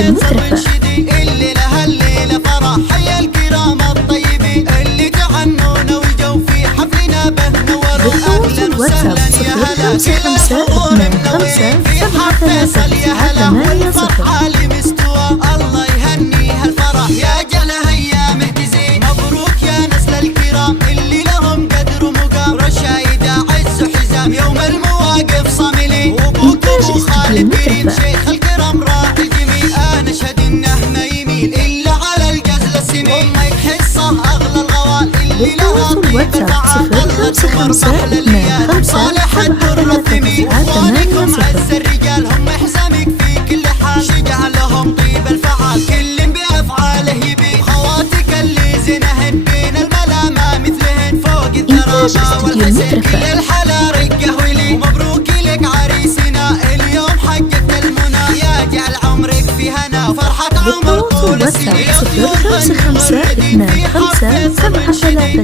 المترفة. الليلة هالليلة فرح حيا الكرام الطيبين اللي تعنونا والجو في حفلنا به نوروا. أهلا وسهلا يا هلا كل الحضور منورين في حفل يا هلا والفرحة لمستوى. الله يهني هالفرح يا جعله أيامه تزين. مبروك يا نسل الكرام اللي لهم قدر ومقام. رشايدة عز وحزام يوم المواقف صاملين. وابوك ابو خالد كريم شيخ الكرم راعي جميل. انا اشهد انه ما يميل الا على الجزل السمين. امك حصه اغلى الغوال اللي لها طيب الفعال. طلت ومربح لليال صالح الدر الثمين. اخوانكم عز الرجال هم حزامك في كل حال. شجع لهم طيب الفعال كل بافعاله يبين. خواتك اللي زنهن بين الملا ما مثلهن. فوق الثرابه والحسن كل الحلا رقه ولي. ومبروك لك عريسنا اليوم حققت المنى. يا جعل عمرك في هنا وفرحة عمر طول السنين.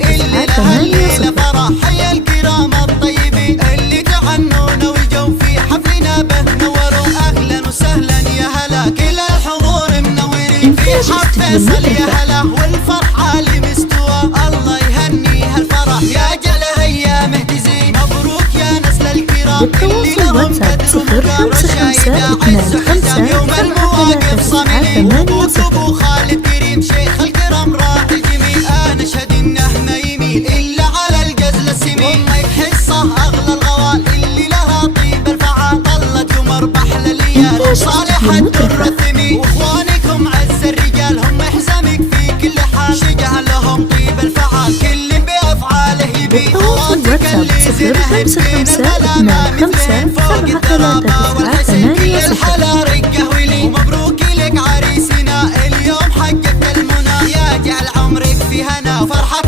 الليلة فرح حيا الكرام الطيبين اللي تعنونا والجو في حفلنا به نوروا. أهلا وسهلا يا هلا كل الحضور منورين في حفل يا هلا والفرحة لمستوى. الله يهني هالفرح يا جعله أيامه تزين. مبروك يا نسل الكرام اللي لهم قدر ومقام. رشايدة عز وحزام يوم المواقف صاملين. وابوك ابو خالد كريم شيخ الكرم راعي جميل. انا اشهد انه ما يميل الا على الجزل السمين. امك حصه اغلى الغوال اللي لها طيب الفعال. طلت ومربح لليال صالح الدر الثمين. واخوانكم عز الرجال هم حزامك في كل حال. شجع لهم طيب الفعال كل بافعاله يبين. خواتك اللي زنهن بين الملا ما مثلهن. فوق الثرابه والحسن كل الحلا رقه ولي. ومبروك لك عريسنا اليوم حققت المنى. يا جعل عمرك في هنا وفرحة